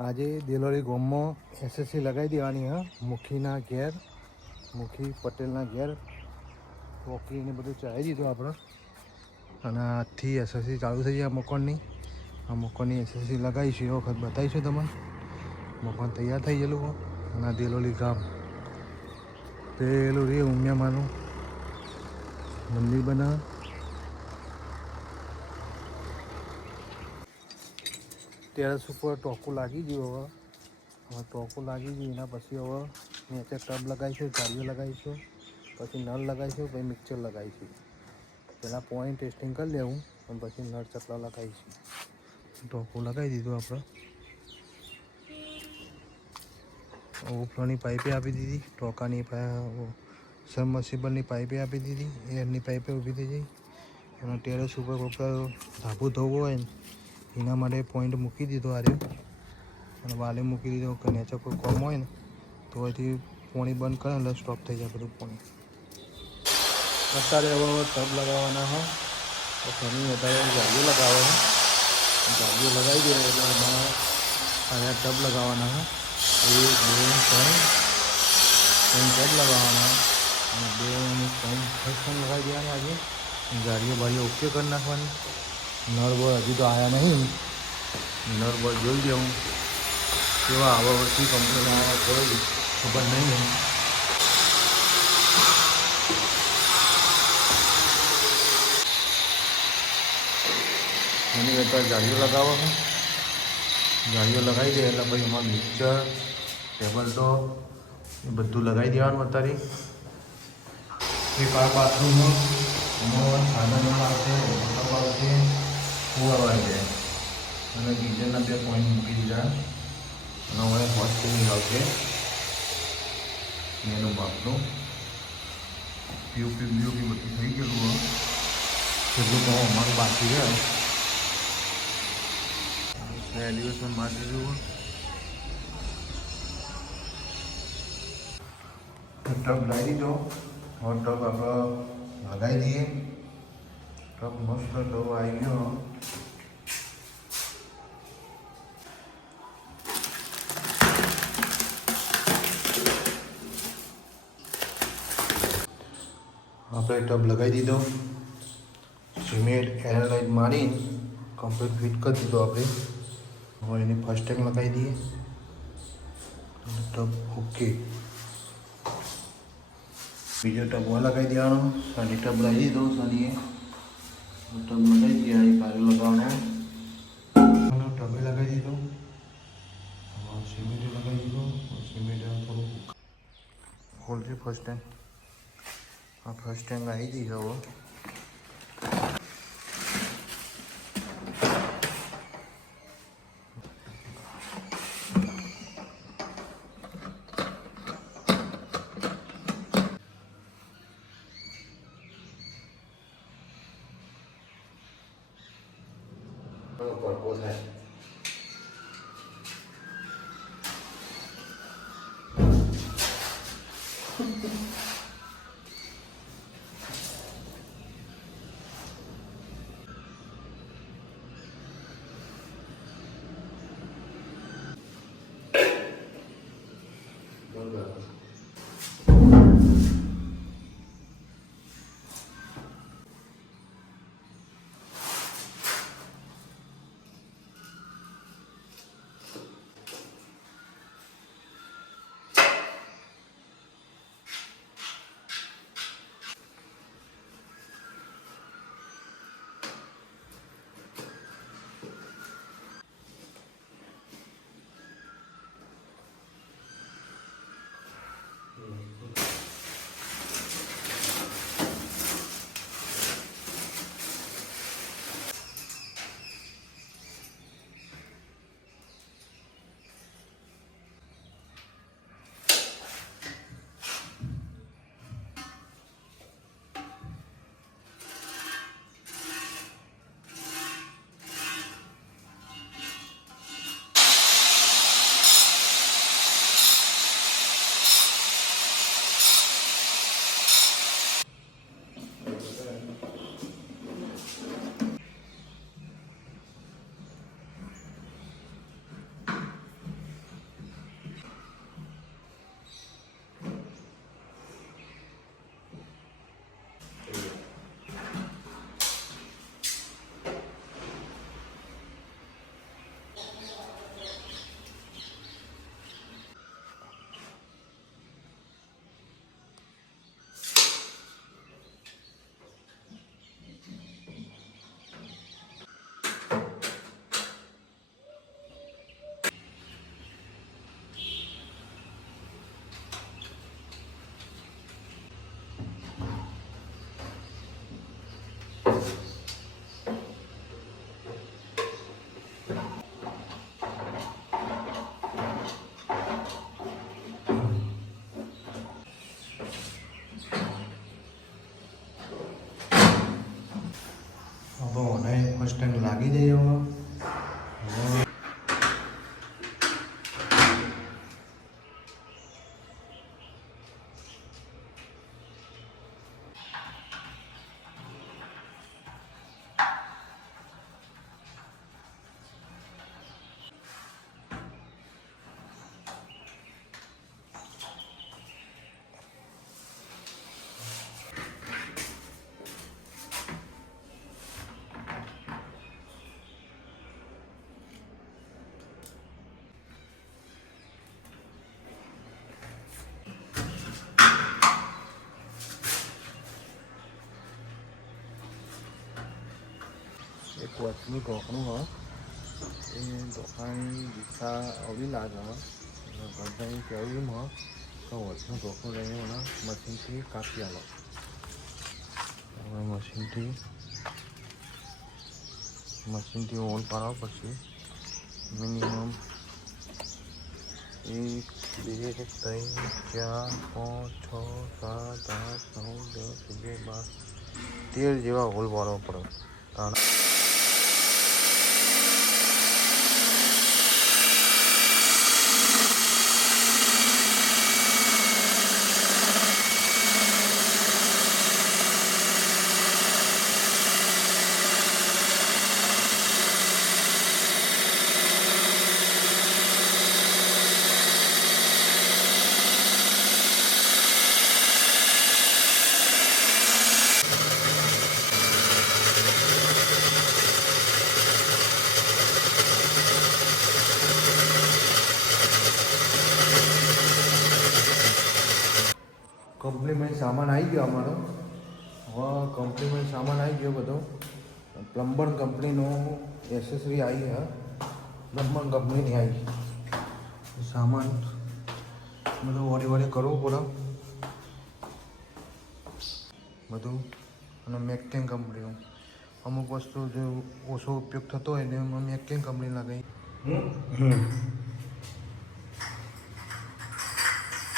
આજે દેલોરી ગામમાં એસએસસી લગાવી દેવાની હા મુખીના ઘેર, મુખી પટેલના ઘેર ટોકીને બધું ચડાવી દીધું આપણે. અને આજથી એસએસસી ચાલુ થઈ જાય મકોનની. આ મકોનની એસએસસી લગાવીશું એ વખત બતાવીશું તમને. મકાન તૈયાર થઈ ગયેલું હોય. અને આ દેલોલી ગામ પેલું રે ઉમિયામાનું મંદિર બનાવે. ટેરેસ ઉપર ટોકું લાગી ગયું. હવે ટોકું લાગી ગયું એના પછી હવે નીચે ટબ લગાવીશું, જાળીઓ લગાવીશું, પછી નળ લગાવીશું, પછી મિક્સર લગાવીશું. પહેલાં પાણી ટેસ્ટિંગ કરી લેવું અને પછી નળ ચકલા લગાવીશું. ટોકું લગાવી દીધું આપણે. ઉપરની પાઇપે આપી દીધી, ટોકાની સબમર્સિબલની પાઇપે આપી દીધી, એરની પાઇપે ઊભી થઈ જઈ. અને ટેરેસ ઉપર ધાબુ ધોવું હોય ને એના માટે પોઈન્ટ મૂકી દીધો આ રહ્યો. અને વાલે મૂકી દીધો કે નીચે કોઈ કોમ હોય ને તો અહીંથી પાણી બંધ કરે એટલે સ્ટોપ થઈ જાય બધું પાણી. અત્યારે હવે ટબ લગાવવાના હોય તો ઘણી વધારે જાળીઓ લગાવવા હોય. જાળીઓ લગાવી દે એટલે એમાં અહીંયા ટબ લગાવવાના હોય. 1 2 3 ટબ લગાવવાના અને 2 3 ફર્સ્ટ લગાવી દેવાના. આજે જાળીઓ બાળીઓ ઓકે કરી નાખવાની. નળ બળ હજી તો આવ્યા નહીં. નળ બળ જોઈ દેવું કેવા આવા વર્ષથી કમ્પ્લેન આવ્યા કોઈ ખબર નહીં. એની કરતાં જાળીઓ લગાવો છે. જાળીઓ લગાવી દે એટલે પછી એમાં મિક્સર, ટેબલ ટોપ એ બધું લગાવી દેવાનું. અત્યારે એક આ બાથરૂમમાં એમાં સાધનો આવશે, મોટપ આવશે, કુવારો આવી જાય અને ગીઝરના 2 પોઈન્ટ મૂકી દીધા. અને હવે હોસ્ટેલિંગ આવશે એનું બાપનું પીઓપી બધું થઈ ગયેલું હોય. એટલું તો અમારું બાકી છે. એલિવેશન મારી દીધું. ટબ લાવી દીધો. હવે ટબ આપણે લગાવી દઈએ. ટબ મસ્ત ટબ આવી ગયો. આપણે ટબ લગાવી દીધો. સિમેન્ટ એનાલાઇટ મારીને કમ્પ્લીટ ફિટ કરી દીધો આપણે. હવે એની ફર્સ્ટ ટેંક લગાવી દઈએ. Tub okay. બીજો ટબ લગાવી દેવાનો. સાડી ટબ લાવી દીધો. સાડીએ ટબ લગાવી દઈએ. આ કાર્ય લગાવવાનો ટબે લગાવી દીધો. સિમેન્ટ લગાવી દીધો. સિમેન્ટ થોડું ખોલશે ફર્સ્ટ ટેંક. આ ફર્સ્ટ ટેંક આવી ગઈ હવે. પડકો થાય. મસ્ટેંગ લાગી જાય હવે એક વચનું ઢોકણું હોય એ ઢોકણાની દિશા આવી લાગે ઘરદાની કેવું હોય તો વચનું ઢોકણું લઈને મને મશીનથી કાપી આલો મશીનથી ઓન પાડવા પછી મિનિમમ 1 2 3 4 5 6 7 8 9 10 11 12 13 જેવા હોલ પાડવા પડે કંપનીમાં સામાન આવી ગયો અમારો હવે કંપનીમાં સામાન આવી ગયો બધો પ્લમ્બર કંપનીનો એસેસરી આવી છે પ્લમ્બર કંપનીની આવી સામાન બધું વળી કરવું પડે બધું અને મેકટેન કંપનીનું અમુક વસ્તુ જો ઓછો ઉપયોગ થતો હોય ને એમાં મેકટેન કંપની લગાવી